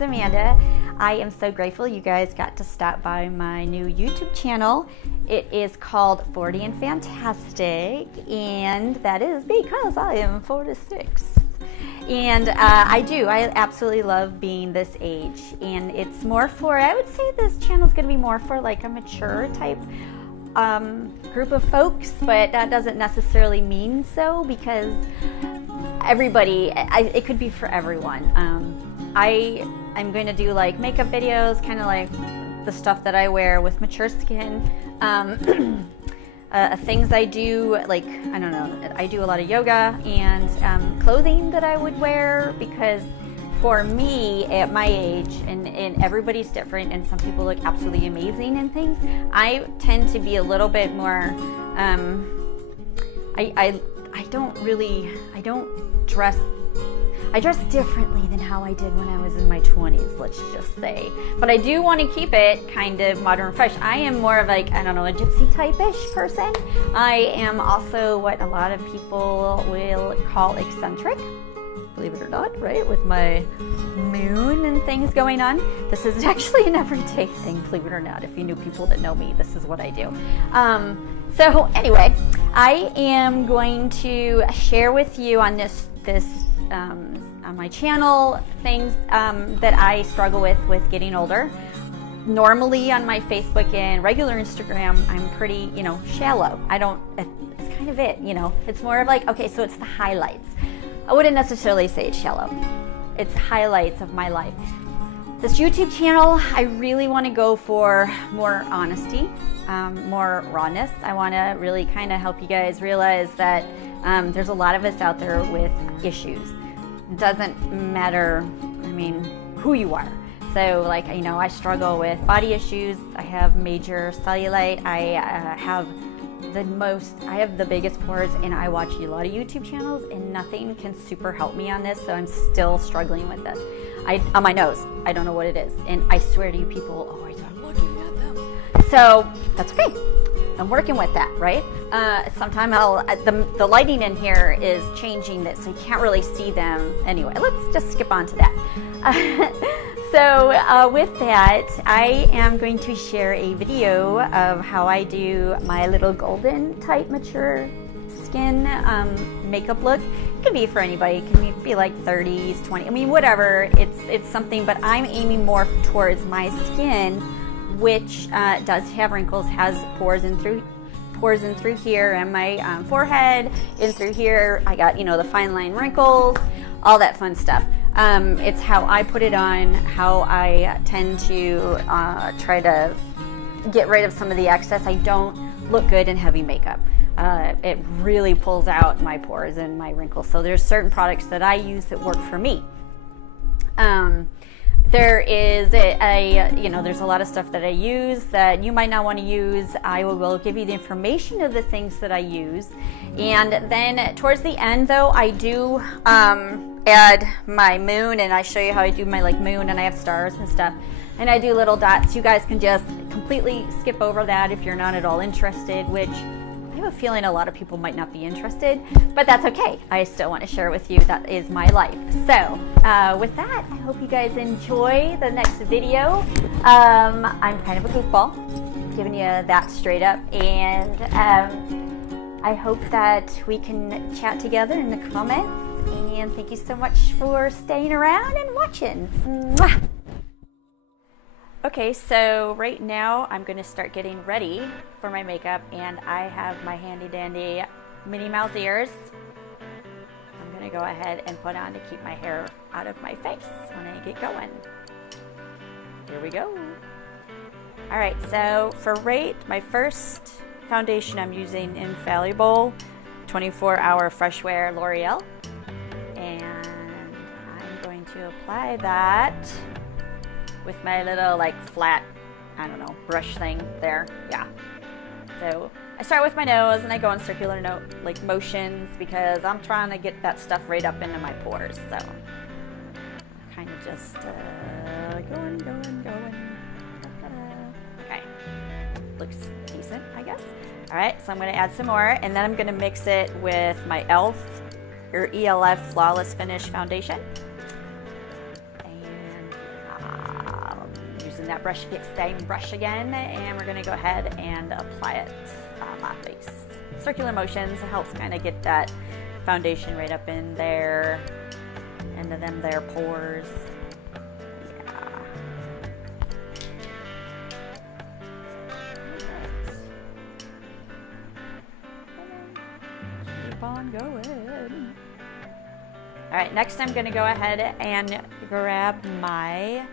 Amanda. I am so grateful you guys got to stop by my new YouTube channel. It is called 40 and Fantastic, and that is because I am 46. And I absolutely love being this age, and it's more for, I would say this channel is going to be more for like a mature type group of folks, but that doesn't necessarily mean so, because everybody, it could be for everyone. I'm going to do like makeup videos, kind of like the stuff that I wear with mature skin. Things I do, like, I don't know, I do a lot of yoga and clothing that I would wear, because for me at my age, and everybody's different, and some people look absolutely amazing in things, I tend to be a little bit more, I dress differently than how I did when I was in my 20s, let's just say. But I do want to keep it kind of modern and fresh. I am more of like, I don't know, a gypsy type-ish person. I am also what a lot of people will call eccentric, believe it or not, right? With my moon and things going on. This is actually an everyday thing, believe it or not. If you knew people that know me, this is what I do. So anyway, I am going to share with you on on my channel things that I struggle with getting older. Normally on my Facebook and regular Instagram, I'm pretty, shallow. It's kind of it, It's more of like, okay, so it's the highlights. I wouldn't necessarily say it's shallow. It's highlights of my life. This YouTube channel, I really want to go for more honesty, more rawness. I want to really kind of help you guys realize that there's a lot of us out there with issues. It doesn't matter, who you are. So like, I struggle with body issues. I have major cellulite. I have the biggest pores, and I watch a lot of YouTube channels, and nothing can super help me on this. So I'm still struggling with this. On my nose, I don't know what it is. And I swear to you, people always are looking at them. So that's okay. I'm working with that, right? Sometime the lighting in here is changing this, so you can't really see them. Anyway, let's just skip on to that. So with that, I am going to share a video of how I do my little golden type mature skin makeup look. It can be for anybody. It can be like 30s, 20, whatever. It's something, but I'm aiming more towards my skin, which does have wrinkles, has pores in through here, and my forehead, in through here. I got, the fine line wrinkles, all that fun stuff. It's how I put it on, how I tend to try to get rid of some of the excess. I don't look good in heavy makeup. It really pulls out my pores and my wrinkles. So there's certain products that I use that work for me. There is there's a lot of stuff that I use that you might not want to use. I will give you the information of the things that I use. And then towards the end though, I do add my moon, and I show you how I do my moon, and I have stars and stuff. And I do little dots. You guys can just completely skip over that if you're not at all interested, which I have a feeling a lot of people might not be interested, but that's okay. I still want to share with you. That is my life. So with that, I hope you guys enjoy the next video. I'm kind of a goofball, giving you that straight up, and I hope that we can chat together in the comments, and thank you so much for staying around and watching. Mwah! Okay, so right now I'm going to start getting ready for my makeup, and I have my handy dandy Minnie Mouse ears. I'm going to go ahead and put on to keep my hair out of my face when I get going. Here we go. Alright, so for my first foundation, I'm using Infallible 24-Hour Fresh Wear L'Oreal, and I'm going to apply that with my little flat, I don't know, brush thing there. Yeah. So I start with my nose, and I go in circular motions, because I'm trying to get that stuff right up into my pores. So kind of just going. Okay. Looks decent, I guess. All right, so I'm going to add some more, and then I'm going to mix it with my ELF Flawless Finish Foundation. using that same brush again, and we're gonna go ahead and apply it on my face. Circular motions helps kind of get that foundation right up in there, into them there pores. Yeah. Keep on going. All right, next I'm gonna go ahead and grab my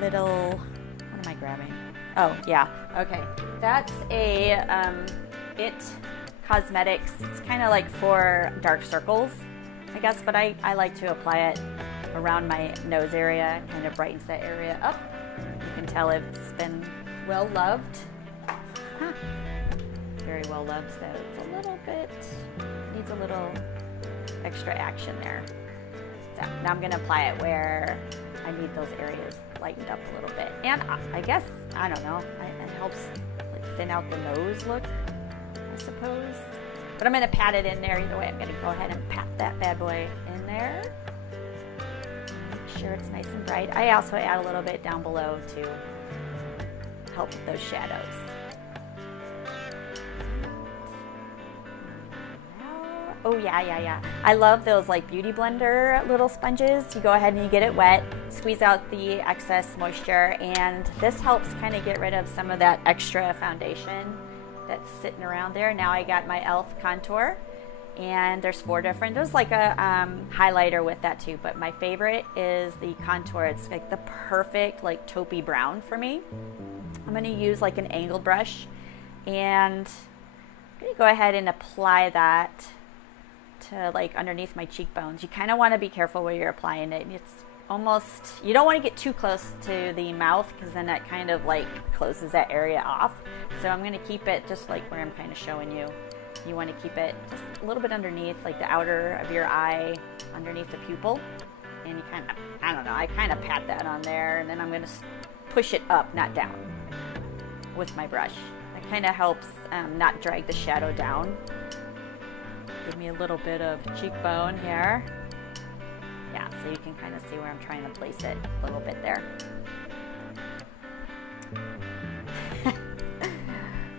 little, what am I grabbing? Oh, yeah, okay. That's a It Cosmetics. It's kind of like for dark circles, I guess, but I like to apply it around my nose area. Kind of brightens that area up. You can tell it's been well loved. Huh. Very well loved, so it's a little bit, needs a little extra action there. So now I'm gonna apply it where I need those areas lightened up a little bit. And I guess, I don't know, it helps like thin out the nose look, I suppose. But I'm gonna pat it in there either way. I'm gonna go ahead and pat that bad boy in there. Make sure it's nice and bright. I also add a little bit down below to help with those shadows. Oh yeah. I love those like beauty blender little sponges. You go ahead and you get it wet, squeeze out the excess moisture, and this helps kind of get rid of some of that extra foundation that's sitting around there. Now I got my e.l.f. contour, and there's 4 different, there's like a highlighter with that too, but my favorite is the contour. It's like the perfect like taupey brown for me. I'm gonna use like an angled brush, and I'm gonna go ahead and apply that to like underneath my cheekbones. You kind of want to be careful where you're applying it. It's almost, you don't want to get too close to the mouth because then that kind of like closes that area off. So I'm going to keep it just like where I'm kind of showing you. You want to keep it just a little bit underneath, like the outer of your eye, underneath the pupil. And you kind of, I don't know, I kind of pat that on there, and then I'm going to push it up, not down, with my brush. That kind of helps not drag the shadow down. Give me a little bit of cheekbone here. Yeah, so you can kind of see where I'm trying to place it a little bit there.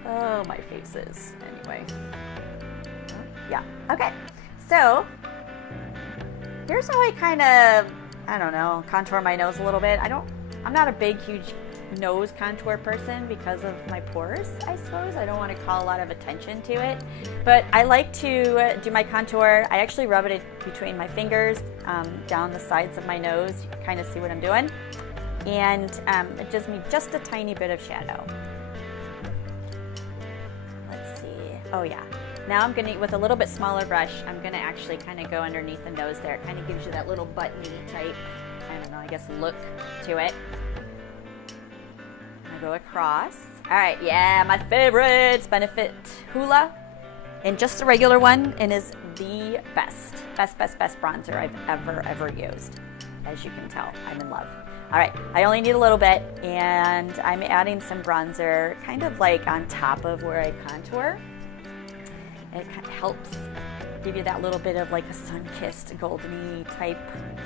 Oh, my faces. Anyway. Yeah, okay. So, here's how I kind of, I don't know, contour my nose a little bit. I'm not a big, huge nose contour person because of my pores, I suppose. I don't want to call a lot of attention to it, but I like to do my contour. I actually rub it between my fingers down the sides of my nose. You can kind of see what I'm doing, and it gives me just a tiny bit of shadow. Let's see. Oh yeah. Now I'm gonna, with a little bit smaller brush, I'm gonna actually kind of go underneath the nose there. It kind of gives you that little buttony type, I don't know, I guess look to it. Go across. All right, yeah, my favorite Benefit Hoola, and just a regular one, and is the best bronzer I've ever used. As you can tell, I'm in love. All right, I only need a little bit, and I'm adding some bronzer kind of like on top of where I contour. It helps give you that little bit of like a sun-kissed goldeny type,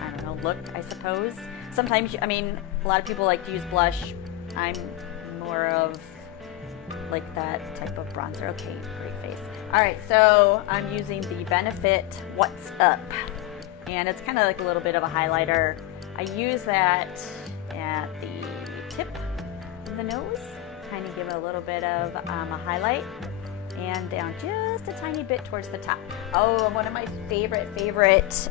I don't know, look, I suppose. Sometimes, I mean, a lot of people like to use blush. I'm more of like that type of bronzer. Okay, great face. All right, so I'm using the Benefit What's Up, and it's kind of like a little bit of a highlighter. I use that at the tip of the nose, kind of give it a little bit of a highlight, and down just a tiny bit towards the top. Oh, one of my favorite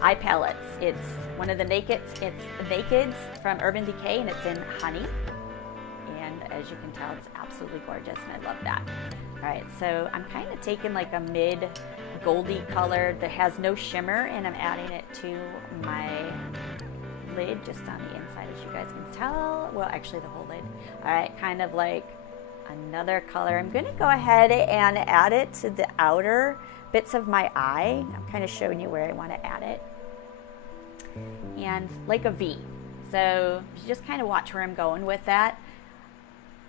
eye palettes. It's one of the Nakeds. It's Nakeds from Urban Decay, and it's in honey. And as you can tell, it's absolutely gorgeous, and I love that. All right, so I'm kind of taking like a mid goldy color that has no shimmer, and I'm adding it to my lid just on the inside, as you guys can tell. Well, actually the whole lid. All right, kind of like another color. I'm going to go ahead and add it to the outer bits of my eye. I'm kind of showing you where I want to add it. And like a V. So you just kind of watch where I'm going with that.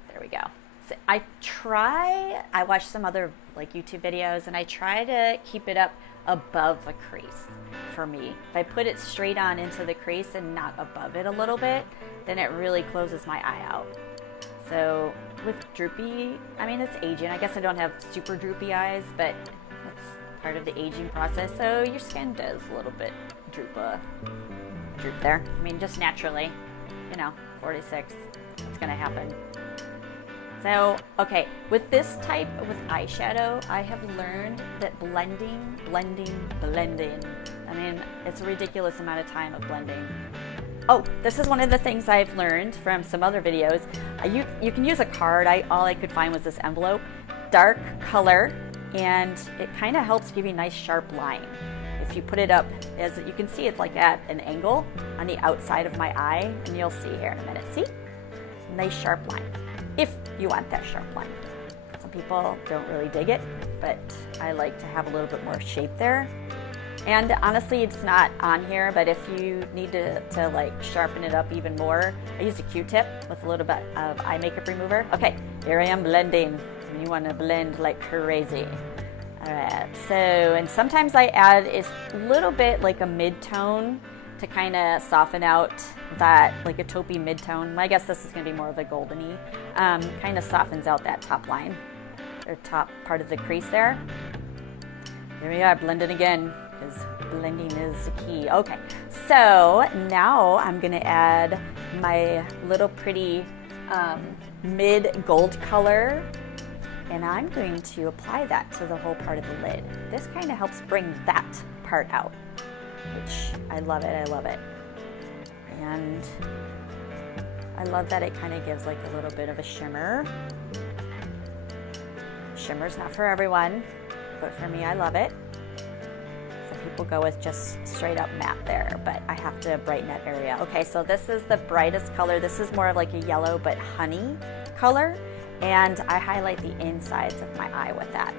There we go. So I watch some other like YouTube videos, and I try to keep it up above the crease for me. If I put it straight on into the crease and not above it a little bit, then it really closes my eye out. So with droopy, I mean, it's aging. I guess I don't have super droopy eyes, but it's part of the aging process. So your skin does a little bit droop there. I mean, just naturally, you know, 46, it's gonna happen. So, okay, with this type, with eyeshadow, I have learned that blending. I mean, it's a ridiculous amount of time of blending. Oh, this is one of the things I've learned from some other videos. You can use a card. All I could find was this envelope. Dark color, and it kind of helps give you a nice sharp line. If you put it up, as you can see, it's like at an angle on the outside of my eye, and you'll see here in a minute. See? Nice sharp line. If you want that sharp line. Some people don't really dig it, but I like to have a little bit more shape there. And honestly, it's not on here, but if you need to like sharpen it up even more, I use a Q-tip with a little bit of eye makeup remover. Okay, here I am blending. And you want to blend like crazy. All right, so, and sometimes I add a little bit like a mid-tone to kind of soften out that, like a taupey mid-tone. I guess this is going to be more of a goldeny. Kind of softens out that top line, or top part of the crease there. Here we are, blending again, because blending is the key. Okay, so now I'm going to add my little pretty mid gold color, and I'm going to apply that to the whole part of the lid. This kind of helps bring that part out, which I love it, I love it. And I love that it kind of gives like a little bit of a shimmer. Shimmer's not for everyone, but for me, I love it. Some people go with just straight up matte there, but I have to brighten that area. Okay, so this is the brightest color. This is more of like a yellow but honey color, and I highlight the insides of my eye with that.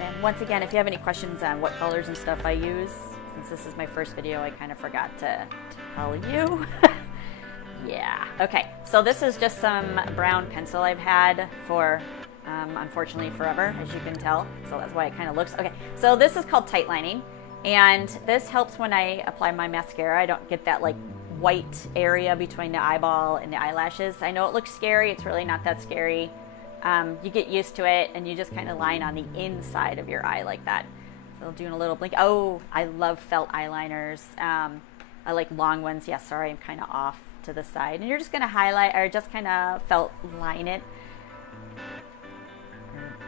And once again, if you have any questions on what colors and stuff I use, since this is my first video, I kind of forgot to tell you. Yeah, okay, so this is just some brown pencil I've had for, unfortunately, forever, as you can tell, so that's why it kind of looks, okay, so this is called tight lining, and this helps when I apply my mascara. I don't get that, like, white area between the eyeball and the eyelashes. I know it looks scary, it's really not that scary. You get used to it, and you just kind of line on the inside of your eye like that. So doing a little blink. Oh, I love felt eyeliners. I like long ones. Yeah, sorry, I'm kind of off to the side. And you're just going to highlight, or just kind of felt line it.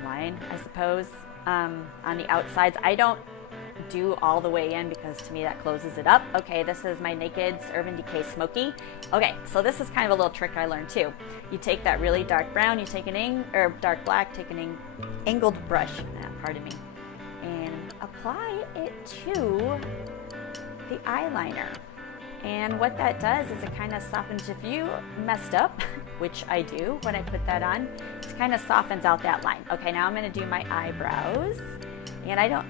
Line, I suppose, on the outsides. I don't do all the way in because to me that closes it up. Okay, this is my Naked's Urban Decay Smoky. Okay, so this is kind of a little trick I learned too. You take that really dark brown, you take or dark black, take an angled brush, pardon me, and apply it to the eyeliner. And what that does is it kind of softens. If you messed up, which I do when I put that on, it kind of softens out that line. Okay, now I'm going to do my eyebrows, and I don't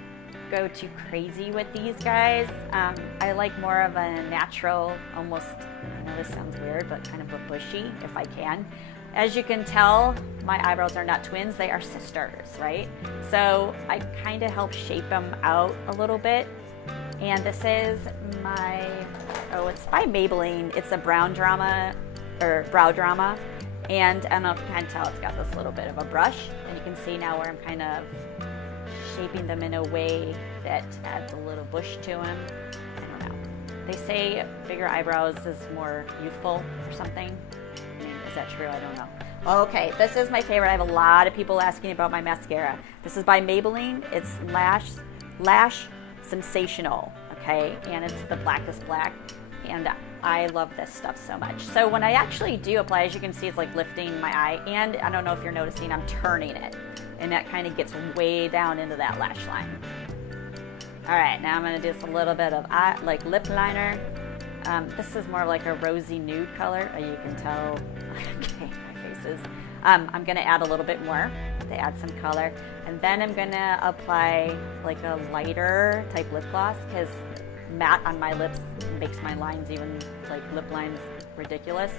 go too crazy with these guys. I like more of a natural, almost, I know this sounds weird, but kind of a bushy if I can. As you can tell, my eyebrows are not twins, they are sisters, right? So I kind of help shape them out a little bit. And this is my, oh, it's by Maybelline. It's a brow drama. And I don't know if you can tell, it's got this little bit of a brush. And you can see now where I'm kind of shaping them in a way that adds a little bush to them. I don't know. They say bigger eyebrows is more youthful or something. I mean, is that true? I don't know. Okay, this is my favorite. I have a lot of people asking about my mascara. This is by Maybelline. It's Lash Sensational, okay? And it's the blackest black. And I love this stuff so much. So when I actually do apply, as you can see, it's like lifting my eye. And I don't know if you're noticing, I'm turning it. And that kind of gets way down into that lash line. All right, now I'm gonna do just a little bit of like lip liner. This is more like a rosy nude color. You can tell, okay, my face is. I'm gonna add a little bit more to add some color. And then I'm gonna apply like a lighter type lip gloss, because matte on my lips makes my lines, even like lip lines, ridiculous.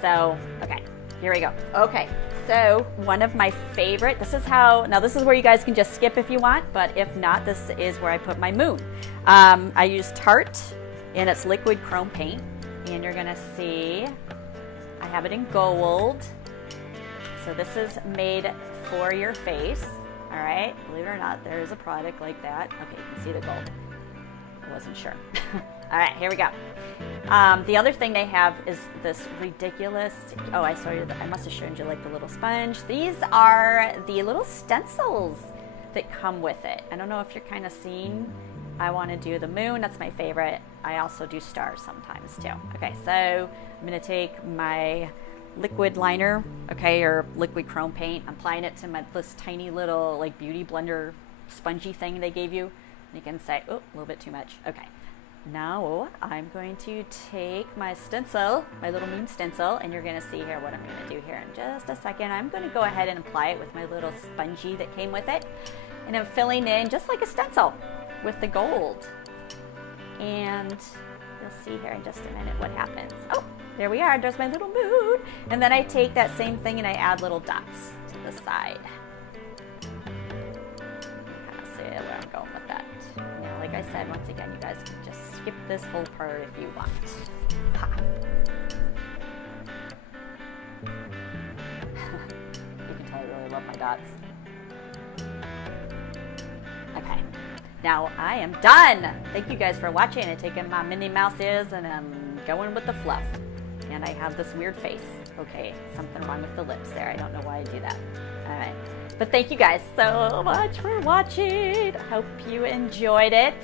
So, okay, here we go. Okay, so one of my favorite, this is how, now this is where you guys can just skip if you want, but if not, this is where I put my moon. I use Tarte, and it's liquid chrome paint, and you're gonna see, I have it in gold. So this is made for your face, all right? Believe it or not, there is a product like that. Okay, you can see the gold. I wasn't sure. All right, here we go. The other thing they have is this ridiculous, oh, I must have shown you like the little sponge. These are the little stencils that come with it. I don't know if you're kind of seeing. I want to do the moon, that's my favorite. I also do stars sometimes too. Okay, so I'm gonna take my liquid liner, okay, or liquid chrome paint. I'm applying it to this tiny little like beauty blender spongy thing they gave you. You can say, oh, a little bit too much. Okay, now I'm going to take my stencil, my little moon stencil, and you're gonna see here what I'm gonna do here in just a second. I'm gonna go ahead and apply it with my little spongy that came with it. And I'm filling in just like a stencil with the gold. And you'll see here in just a minute what happens. Oh, there we are, there's my little moon. And then I take that same thing and I add little dots to the side. Kind of see where I'm going with that. Now, like I said, once again, you guys can just skip this whole part if you want. Ha. You can tell I really love my dots. Okay. Now I am done. Thank you guys for watching. I'm taking my Minnie Mouse ears and I'm going with the fluff. And I have this weird face. Okay, something wrong with the lips there. I don't know why I do that. All right. But thank you guys so much for watching. Hope you enjoyed it.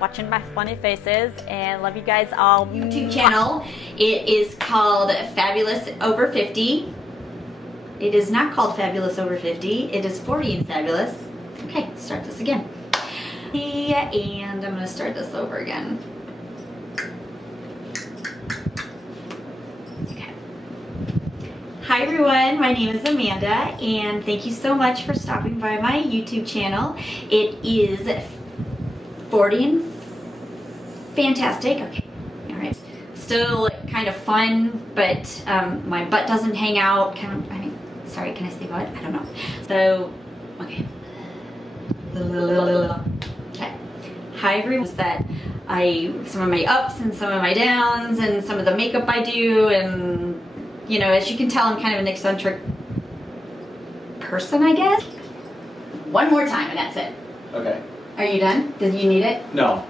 Watching my funny faces, and love you guys all. YouTube channel. It is called Fabulous Over 50. It is not called Fabulous Over 50. It is 40 and Fabulous. Okay, let's start this again. And I'm going to start this over again. Okay. Hi everyone, my name is Amanda, and thank you so much for stopping by my YouTube channel. It is 40 and fantastic. Okay, all right. Still kind of fun, but my butt doesn't hang out. Sorry, can I say butt? I don't know. So, okay. Okay. Hi everyone. That some of my ups and some of my downs and some of the makeup I do, and you know, as you can tell, I'm kind of an eccentric person, I guess. One more time and that's it. Okay. Are you done? Did you need it? No.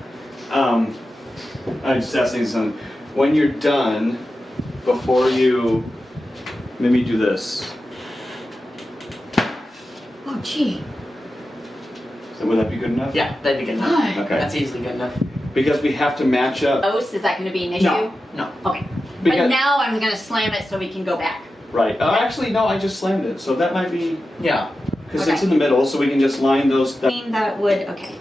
I just asking something. When you're done, before you maybe do this. Oh gee. So would that be good enough? Yeah, that'd be good enough. Okay. That's easily good enough. Because we have to match up. Is that going to be an issue? No. No. Okay. Because, but now I'm going to slam it so we can go back. Right. Actually, no, I just slammed it. So that might be. Yeah. Because it's in the middle, so we can just line those. That would, okay.